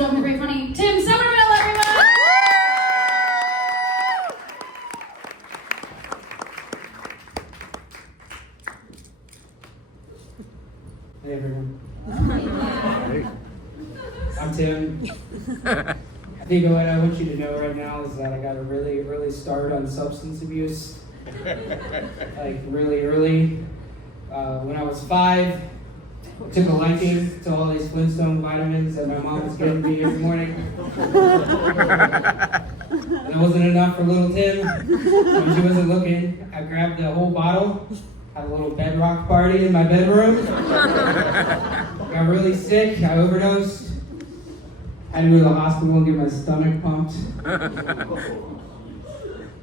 welcome the great funny Tim Somerville, everyone! Hey everyone. I'm Tim. I think what I want you to know right now is that I got a really early start on substance abuse. Like really early. When I was 5, I took a liking to all these Flintstone vitamins that my mom was giving me every morning. And it wasn't enough for little Tim. When she wasn't looking, I grabbed the whole bottle, had a little bedrock party in my bedroom. Got really sick, I overdosed. Had to go to the hospital and get my stomach pumped.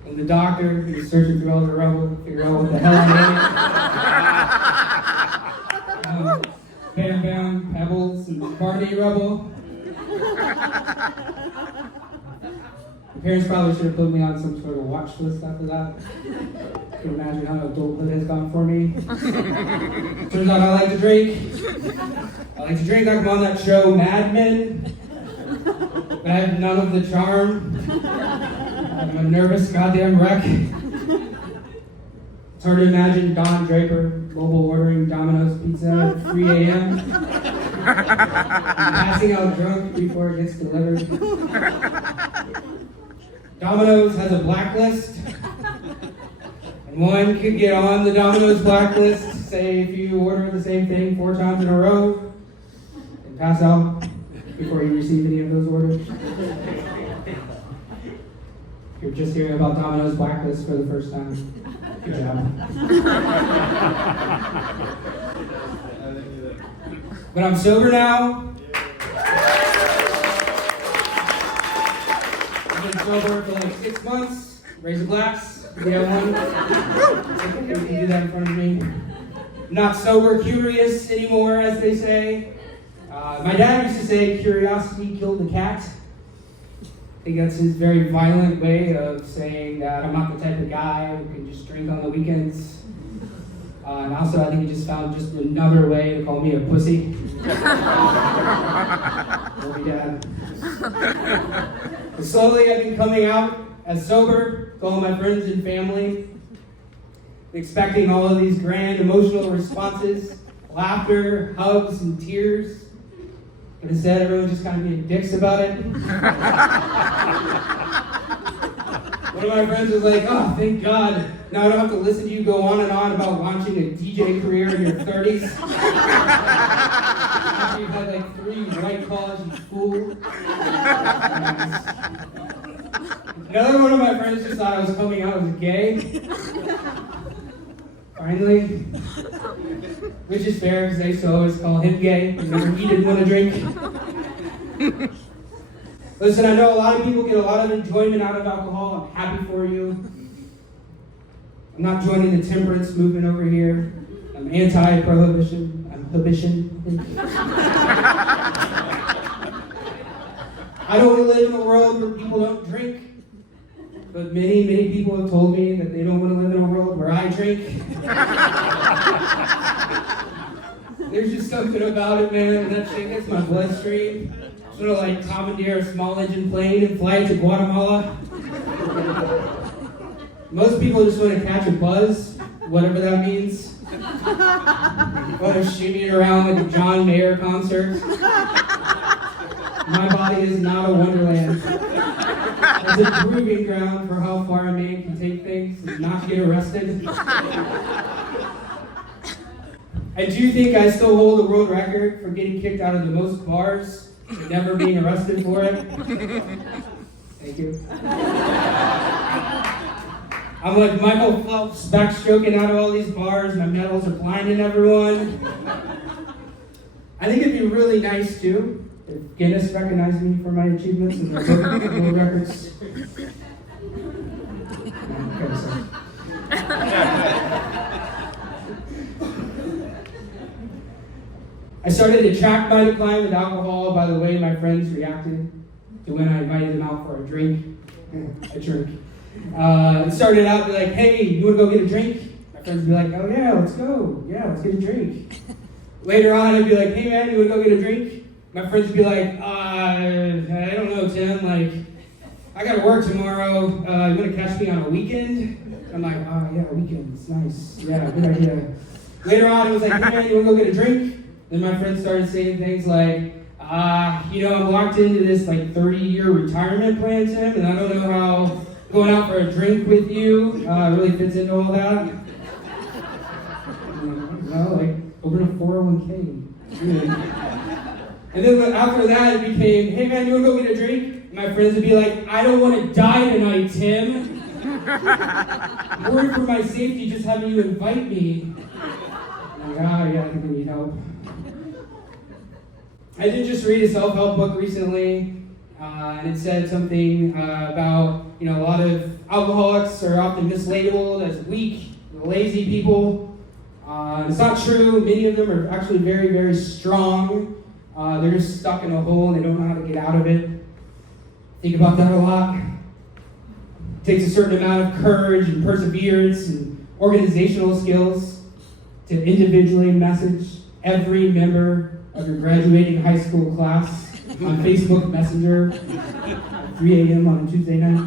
And the doctor, he was searching through all the rubble to figure out what the hell I ate. Bam Bam, Pebbles, and Barney rubble. My parents probably should have put me on some sort of watch list after that. Can you imagine how adulthood has gone for me? Turns out I like to drink. I like to drink like I'm on that show, Mad Men. But I have none of the charm. I'm a nervous goddamn wreck. It's hard to imagine Don Draper mobile ordering Domino's pizza at 3 a.m. Passing out drunk before it gets delivered. Domino's has a blacklist. And one could get on the Domino's blacklist, say if you order the same thing 4 times in a row, and pass out before you receive any of those orders. You're just hearing about Domino's blacklist for the first time. Good job. But I'm sober now. I've been sober for like 6 months. Raise a glass. We have one. You can do that in front of me. I'm not sober curious anymore, as they say. My dad used to say curiosity killed the cat. I think that's his very violent way of saying that I'm not the type of guy who can just drink on the weekends. And also, I think he just found just another way to call me a pussy. Love you, Dad. But slowly, I've been coming out as sober to all my friends and family, expecting all of these grand emotional responses, laughter, hugs, and tears. But instead, everyone just kind of being dicks about it. One of my friends was like, oh, thank God. Now I don't have to listen to you go on and on about launching a DJ career in your 30s. After you've had like 3 White Claws, you fool. Another one of my friends just thought I was coming out as gay. Finally. Which is fair, because they used to always call him gay whenever he didn't want to drink. Listen, I know a lot of people get a lot of enjoyment out of alcohol. I'm happy for you. I'm not joining the temperance movement over here. I'm anti-prohibition. I'm prohibition. I don't want to live in a world where people don't drink. But many, many people have told me that they don't want to live in a world where I drink. There's just something about it, man. That shit gets my bloodstream. Sort of like commandeer a small engine plane and fly to Guatemala. Most people just want to catch a buzz, whatever that means. Want to shimmy around like a John Mayer concert. My body is not a wonderland. It's a proving ground for how far a man can take things and not get arrested. I do think I still hold the world record for getting kicked out of the most bars and never being arrested for it. Thank you. I'm like Michael Phelps backstroking out of all these bars. My medals are blinding everyone. I think it'd be really nice too if Guinness recognized me for my achievements in the world records. I started to track my decline with alcohol by the way my friends reacted to when I invited them out for a drink. It started out like, hey, you want to go get a drink? My friends would be like, oh yeah, let's go. Yeah, let's get a drink. Later on, I'd be like, hey man, you want to go get a drink? My friends would be like, work tomorrow. You want to catch me on a weekend? I'm like, oh yeah, weekend, it's nice. Yeah, good idea. Later on, it was like, hey man, you want to go get a drink? Then my friend started saying things like, I'm locked into this like 30-year retirement plan, Tim, and I don't know how going out for a drink with you really fits into all that. Like open a 401k. And then after that, it became, hey man, you want to go get a drink? And my friends would be like, I don't want to die tonight, Tim. I'm worried for my safety just having you invite me. I'm like, yeah, I think I need help. I did just read a self-help book recently, and it said something about, a lot of alcoholics are often mislabeled as weak, lazy people. It's not true. Many of them are actually very, very strong. They're just stuck in a hole and they don't know how to get out of it. Think about that a lot. It takes a certain amount of courage and perseverance and organizational skills to individually message every member of your graduating high school class on Facebook Messenger at 3 a.m. on a Tuesday night.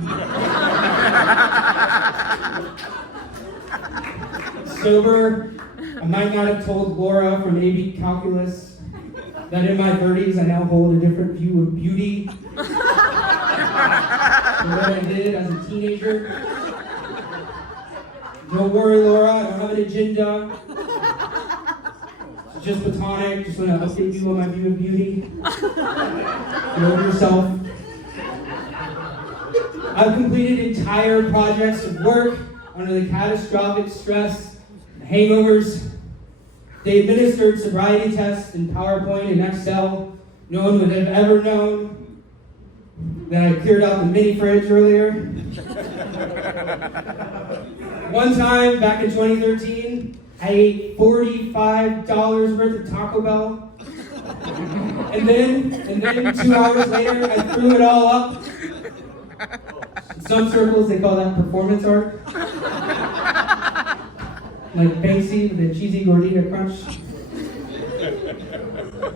Sober, I might not have told Laura from AB Calculus that in my 30s I now hold a different view of beauty than what I did as a teenager. Don't worry, Laura, I don't have an agenda. It's just platonic, just want to update you on my view of beauty. Get over yourself. I've completed entire projects of work under the catastrophic stress and hangovers. They administered sobriety tests in PowerPoint and Excel. No one would have ever known that I cleared out the mini fridge earlier. One time, back in 2013, I ate $45 worth of Taco Bell. And then 2 hours later, I threw it all up. In some circles, they call that performance art. Like Banksy with the cheesy gordita crunch.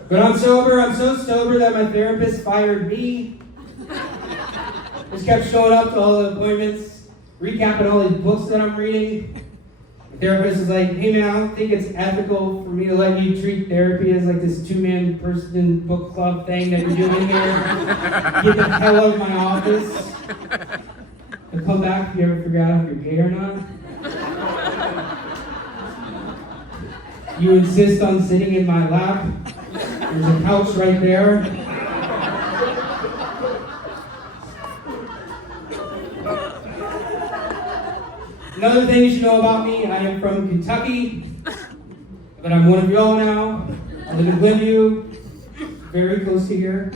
But I'm sober. I'm so sober that my therapist fired me. Just kept showing up to all the appointments, recapping all these books that I'm reading. The therapist is like, hey man, I don't think it's ethical for me to let you treat therapy as like this two-man person book club thing that you're doing here. Get the hell out of my office. And come back if you ever figure out if you're gay or not. You insist on sitting in my lap. There's a couch right there. Another thing you should know about me, I am from Kentucky, but I'm one of y'all now. I live in Glenview, very close to here.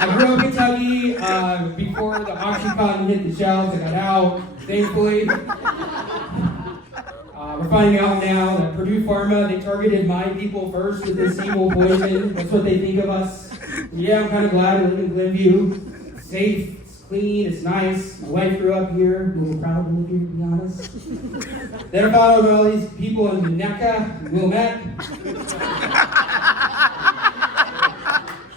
I grew up in Kentucky before the Oxycontin hit the shelves. I got out, thankfully. We're finding out now that Purdue Pharma, they targeted my people first with this evil poison. That's what they think of us. Yeah, I'm kind of glad I live in Glenview. It's safe, it's clean, it's nice. My wife grew up here. I'm a little proud to live here, to be honest. Then I found out all these people in Winnetka, Wilmette.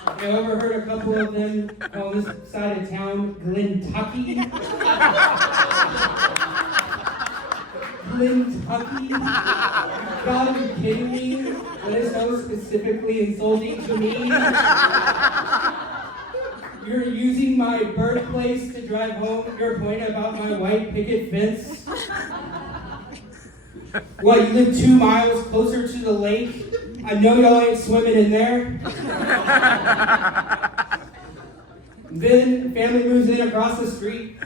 I overheard a couple of them call this side of town Glentucky. Glentucky? God, are you kidding me? That is so specifically insulting to me. You're using my birthplace to drive home your point about my white picket fence? What, you live 2 miles closer to the lake? I know y'all ain't swimming in there. Then family moves in across the street.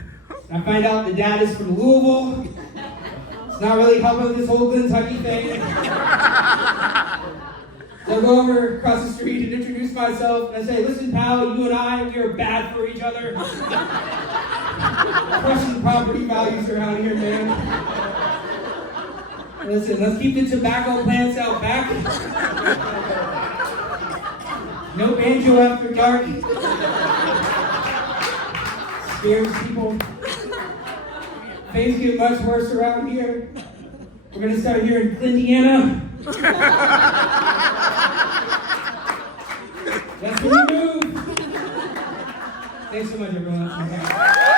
I find out the dad is from Louisville. It's not really helping with this whole Kentucky thing. So I go over across the street and introduce myself and I say, listen pal, you and I, we are bad for each other. Crushing property values around here, man. Listen, let's keep the tobacco plants out back. No banjo after dark. Scares people. Things get much worse around here. We're going to start here in Indiana. That's where we move. Thanks so much, everyone.